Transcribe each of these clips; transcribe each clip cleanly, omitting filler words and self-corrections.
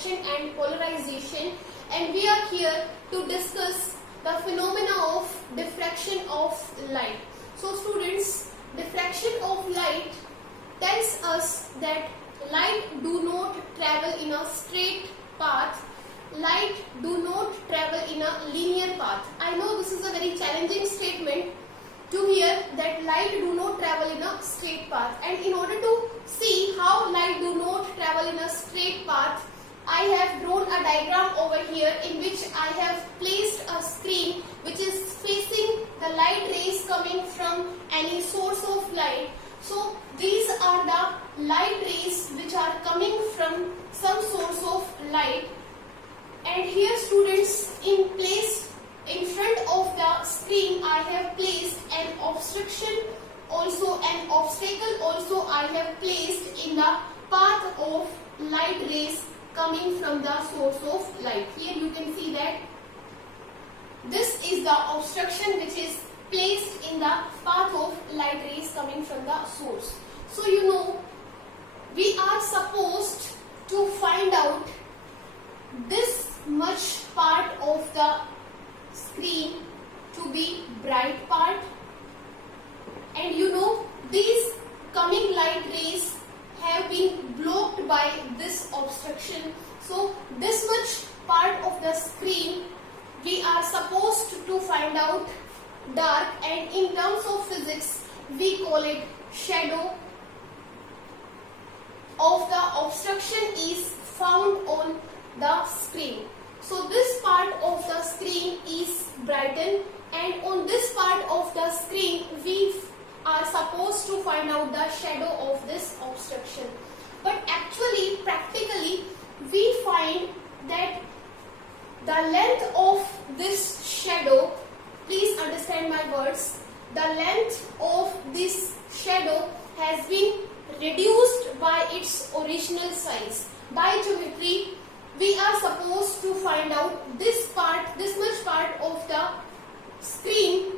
refraction and polarization, and we are here to discuss the phenomena of diffraction of light. So students, diffraction of light tells us that light do not travel in a straight path. Light do not travel in a linear path. I know this is a very challenging statement to hear, that light do not travel in a straight path. And in order to see how light do not travel in a straight path, I have drawn a diagram over here in which I have placed a screen which is facing the light rays coming from any source of light. So these are the light rays which are coming from some source of light, and here students, in front of the screen I have placed an obstruction, also an obstacle also I have placed in the path of light rays coming from the source of light. Here you can see that this is the obstruction which is placed in the path of light rays coming from the source. So you know, we are supposed to find out this much part of the screen to be bright part, and you know, these coming light rays have been blocked by this obstruction. So this much part of the screen we are supposed to find out dark, and in terms of physics we call it shadow of the obstruction is found on the screen. So this part of the screen is brightened, and on this part of the screen we are supposed to find out the shadow of this obstruction. But actually, practically, we find that the length of this shadow, please understand my words, the length of this shadow has been reduced by its original size. By geometry, we are supposed to find out this much part of the screen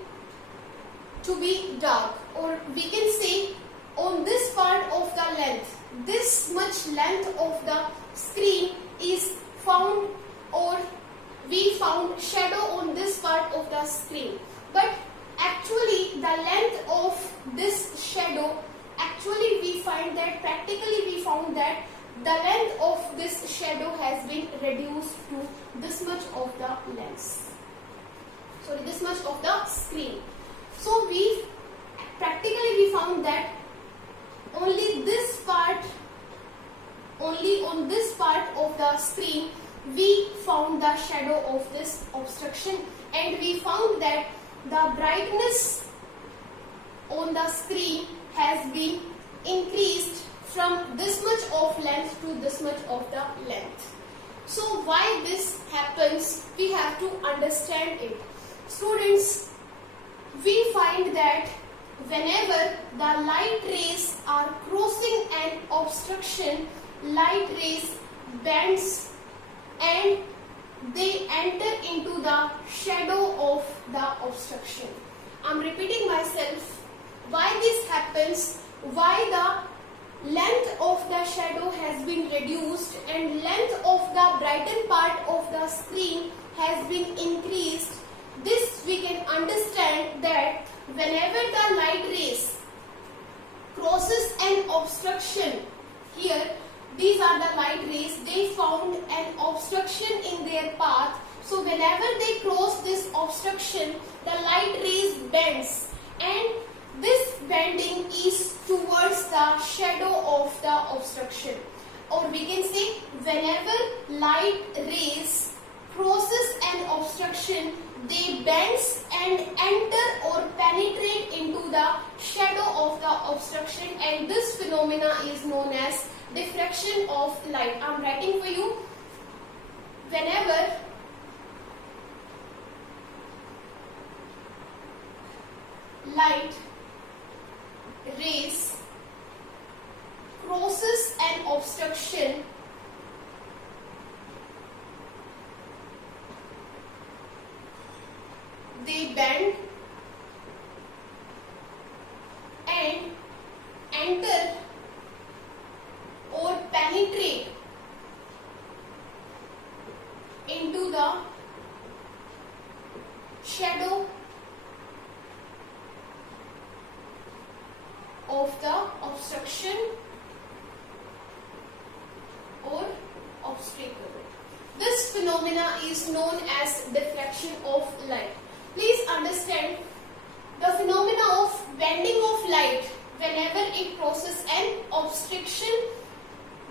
to be dark, or we can say on this part of the length, this much length of the screen is found, or we found shadow on this part of the screen. But actually the length of this shadow, actually we find that, practically we found that the length of this shadow has been reduced to this much of the length. Sorry, this much of the screen. So practically we found that only on this part of the screen we found the shadow of this obstruction, and we found that the brightness on the screen has been increased from this much of length to this much of the length. So why this happens, we have to understand it. Students, we find that whenever the light rays are crossing an obstruction, light rays bends and they enter into the shadow of the obstruction. I am repeating myself. Why this happens? Why the length of the shadow has been reduced and length of the brightened part of the screen has been increased? This we can understand that whenever the light rays crosses an obstruction, here these are the light rays, they found an obstruction in their path. So whenever they cross this obstruction, the light rays bends, and this bending is towards the shadow of the obstruction. Or we can say, whenever light rays crosses an obstruction, they bends and enter or penetrate into the shadow of the obstruction, and this phenomena is known as diffraction of light. I am writing for you. Whenever light rays crosses an obstruction, they bend and enter or penetrate shadow of the obstruction or obstacle. This phenomena is known as diffraction of light. Please understand the phenomena of bending of light. Whenever it crosses an obstruction,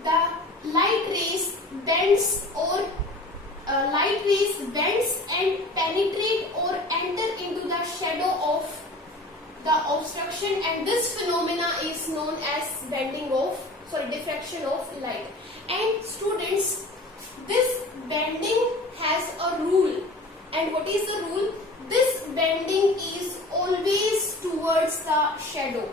the light rays bends and penetrate or enter into the shadow of the obstruction, and this phenomena is known as diffraction of light. And students, this bending has a rule. And what is the rule? This bending is always towards the shadow.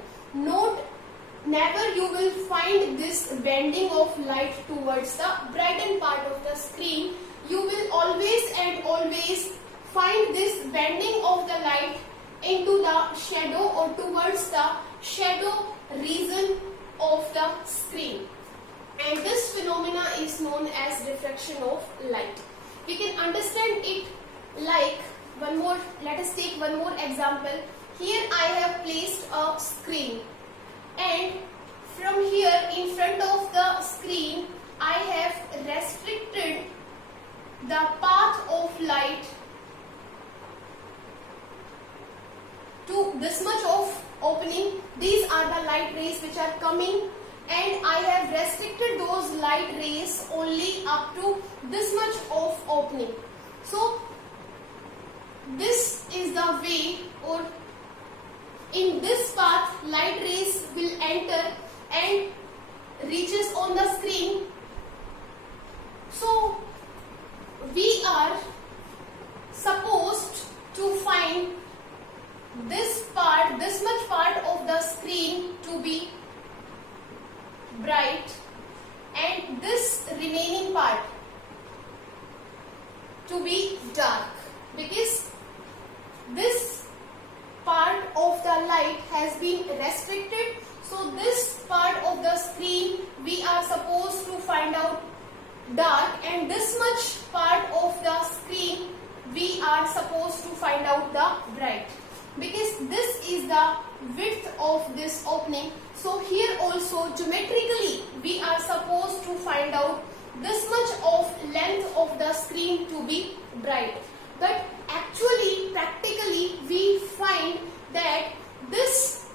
Never you will find this bending of light towards the brightened part of the screen. You will always find this bending of the light into the shadow or towards the shadow region of the screen. And this phenomena is known as diffraction of light. We can understand it like let us take one more example. Here I have placed a screen, and from here in front of the screen I have restricted the path of light to this much of opening. These are the light rays which are coming, and I have restricted those light rays only up to this much of opening. So this is the way, or in this path light rays will enter and reaches on the screen. So we are supposed to find this much part of the screen to be bright and this remaining part to be dark, because this part of the light has been restricted. So this part of the screen we are supposed to find out dark, and this much part of the screen we are supposed to find out the bright, because this is the width of this opening. So here also geometrically we are supposed to find out this much of length of the screen to be bright. But actually, practically, we find that this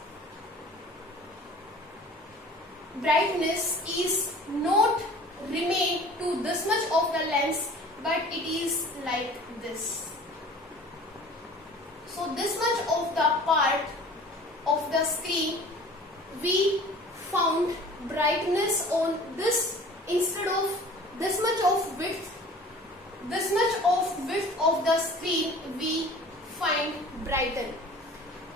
brightness is not remain to this much of the length, but it is like this. So this much of the part of the screen we found brightness on this, instead of this much of width. This much of width of the screen we find brighten.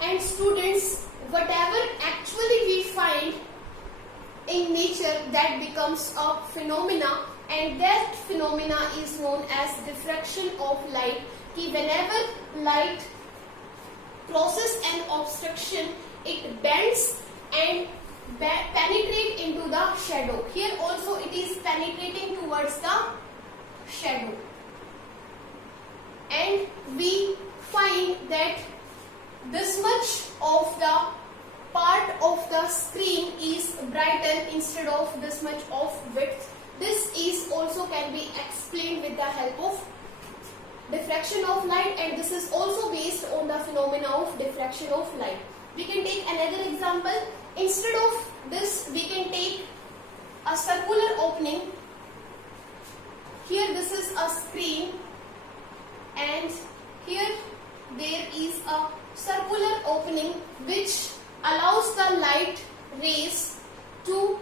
And students, whatever actually we find in nature, that becomes a phenomena, and that phenomena is known as diffraction of light. Ki whenever light crosses an obstruction, it bends and penetrate into the shadow. Here also it is penetrating towards the shadow. And we find that this much of the part of the screen is brightened instead of this much of width. This is also can be explained with the help of diffraction of light, and this is also based on the phenomena of diffraction of light. We can take another example. Instead of this, we can take a circular opening. Here this is a screen, and here there is a circular opening which allows the light rays to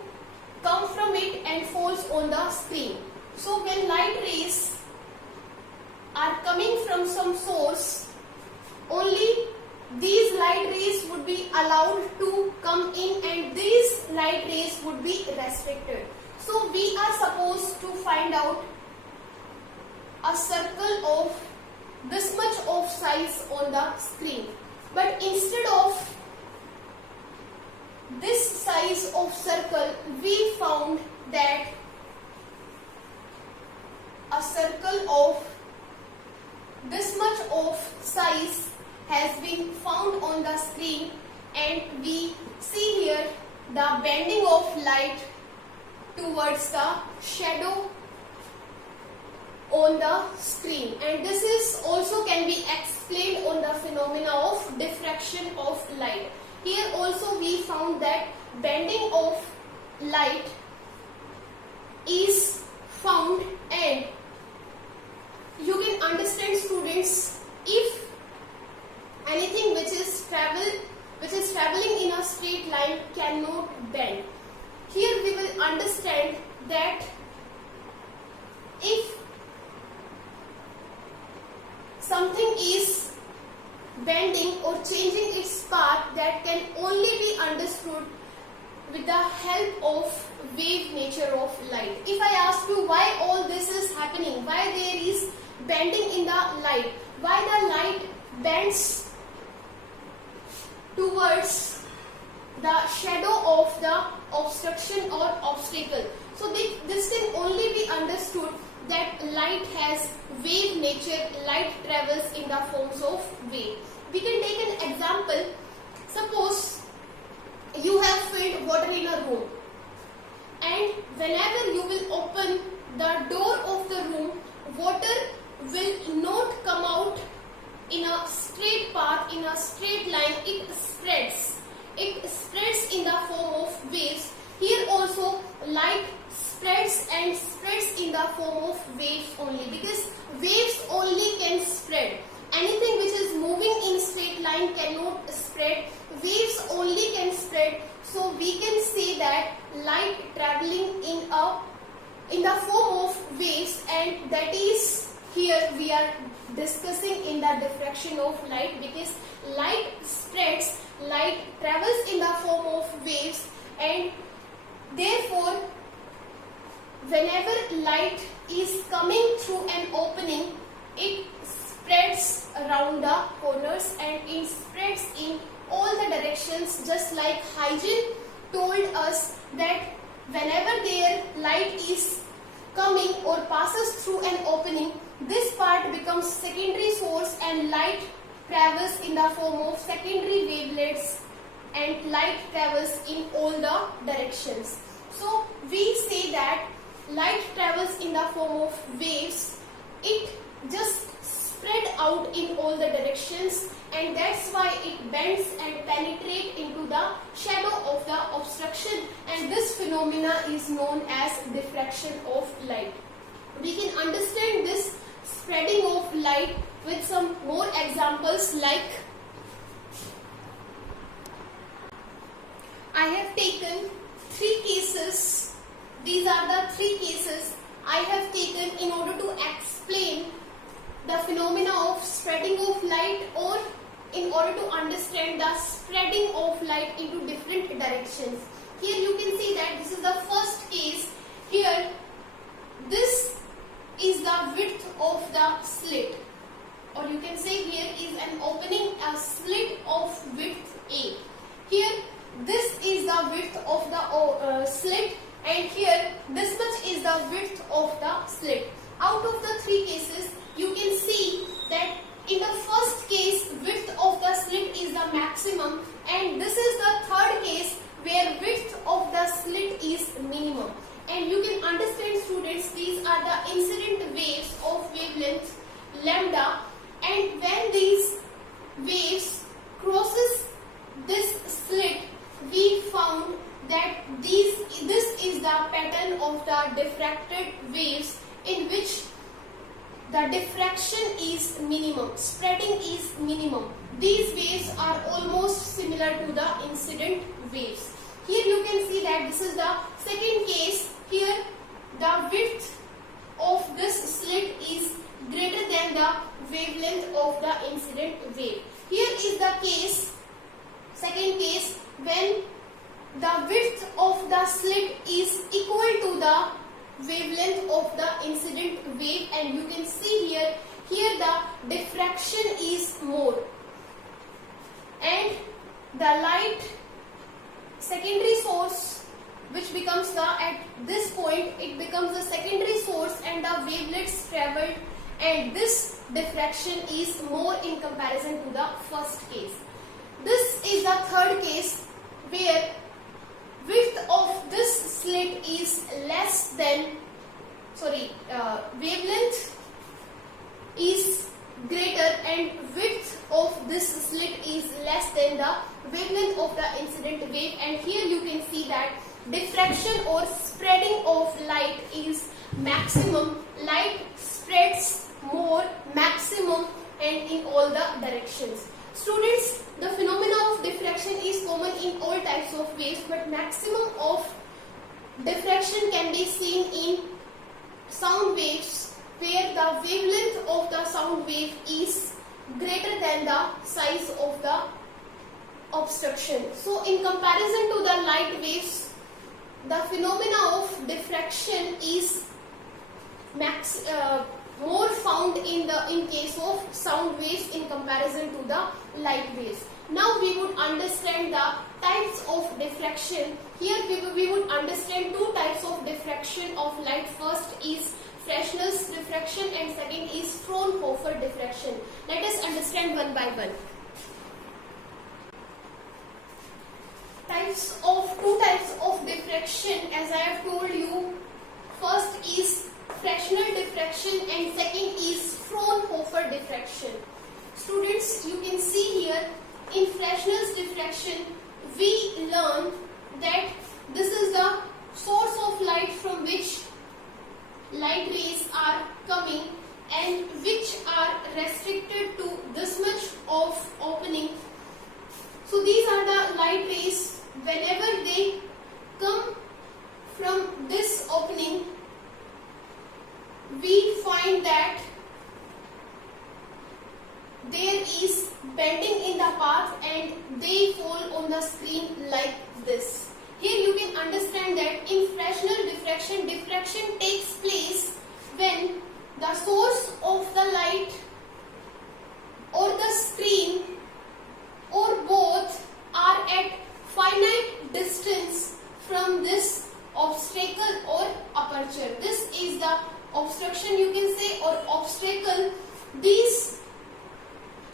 come from it and falls on the screen. So when light rays are coming from some source, only these light rays would be allowed to come in and these light rays would be restricted. So we are supposed to find out a circle of this much of size on the screen. But instead of this size of circle, we found that a circle of this much of size has been found on the screen, and we see here the bending of light towards the shadow on the screen, and this is also can be explained on the phenomena of diffraction of light. Here also we found that bending of light is found, and you can understand, students, if anything which is traveling in a straight line cannot bend. Here we will understand that if something is bending or changing its path, that can only be understood with the help of wave nature of light. If I ask you why all this is happening, why there is bending in the light, why the light bends towards the shadow of the obstruction or obstacle, so this can only be understood that light has wave nature, light travels in the forms of wave. We can take an example. Suppose you have filled water in a room, and whenever you will open the door of the room, water will not come out in a straight path, in a straight line. It spreads in the form of waves. Here also light spreads and spreads in the form of waves only, because waves only can spread. Anything which is moving in straight line cannot spread. Waves only can spread. So we can say that light traveling in the form of waves, and that is here we are discussing in the diffraction of light, because light spreads, light travels in the form of waves, and therefore whenever light is coming through an opening, it spreads around the corners and it spreads in all the directions, just like Huygens told us that whenever their light is coming or passes through an opening, this part becomes secondary source and light travels in the form of secondary wavelets, and light travels in all the directions. So we say that light travels in the form of waves. It just spread out in all the directions, and that's why it bends and penetrates into the shadow of the obstruction, and this phenomena is known as diffraction of light. We can understand this spreading of light with some more examples, like I have taken 3 cases. These are the 3 cases I have taken in order to explain the phenomena of spreading of light, or in order to understand the spreading of light into different directions. Here you can see that this is the first case. Here this is the width of the slit, or you can say here is an opening, a slit of width A. Here this is the width of the slit, and here this much is the width of the slit. Out of the 3 cases, you can see that in the first case width of the slit is the maximum, and this is the third case where width of the slit is minimum. And you can understand, students, these are the incident waves of wavelength lambda, and when these waves crosses this slit, we found that this is the pattern of the diffracted waves, in which the diffraction is minimum, spreading is minimum. These waves are almost similar to the incident waves. Here you can see that this is the second case. Here the width of this slit is greater than the wavelength of the incident wave. Here is the case, second case, when the width of the slit is equal to the wavelength of the incident wave, and you can see here the diffraction is more, and the light secondary source, which becomes the, at this point it becomes the secondary source, and the wavelets traveled, and this diffraction is more in comparison comparison to the first case. This is the third case where width of this slit is less than, wavelength is greater and width of this slit is less than the wavelength of the incident wave, and here you can see that diffraction or spreading of light is maximum. Light spreads more, maximum, and in all the directions. Students, the phenomena of diffraction is common in all types of waves, but maximum of diffraction can be seen in sound waves, where the wavelength of the sound wave is greater than the size of the obstruction. So in comparison to the light waves, the phenomena of diffraction is more found in case of sound waves in comparison to the light waves. Now we would understand the types of diffraction. Here we would understand two types of diffraction of light. First is Fresnel's diffraction and second is Fraunhofer diffraction. Let us understand one by one. Two types of diffraction, as I have told you. First is Fresnel diffraction and second is Fraunhofer diffraction. Students, you can see here in Fresnel's diffraction we learn that this is the source of light from which light rays are coming and which are restricted to this much of opening. So these are the light rays. Whenever they come from this opening, we find that there is bending in the path and they fall on the screen like this. Here you can understand that in Fresnel diffraction, diffraction takes place when the source of the light or the screen or both are at finite distance from this obstacle or aperture. This is the obstruction, you can say, or obstacle. These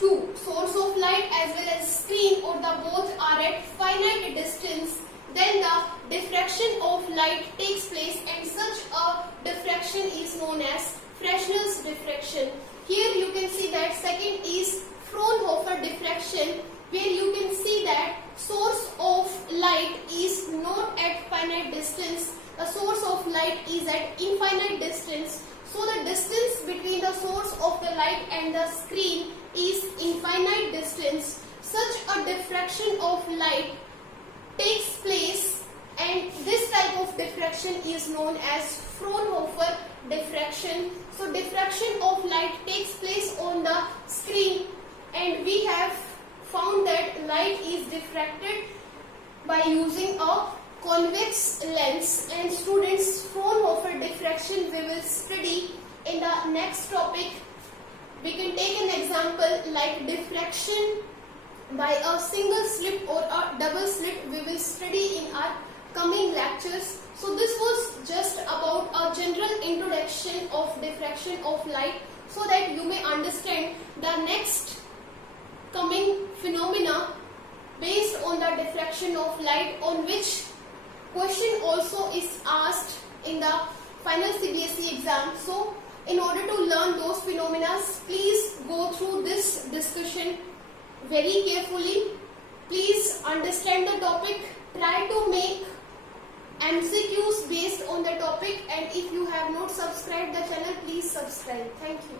two, source of light as well as screen or the both, are at finite distance. Then the diffraction of light takes place and such a diffraction is known as Fresnel's diffraction. Here you can see that second is Fraunhofer diffraction, where you can see that source of light is not at finite distance. The source of light is at infinite distance. So the distance between the source of the light and the screen is infinite distance. Such a diffraction of light takes place and this type of diffraction is known as Fraunhofer diffraction. So diffraction of light takes place on the screen and we have found that light is diffracted by using a convex lens. And students, Fraunhofer diffraction we will study in the next topic. We can take an example like diffraction by a single slit or a double slit. We will study in our coming lectures. So this was just about a general introduction of diffraction of light so that you may understand the next coming phenomena based on the diffraction of light, on which question also is asked in the final CBSE exam. So in order to learn those phenomena, please go through this discussion very carefully. Please understand the topic, try to make MCQs based on the topic, and if you have not subscribed the channel, please subscribe. Thank you.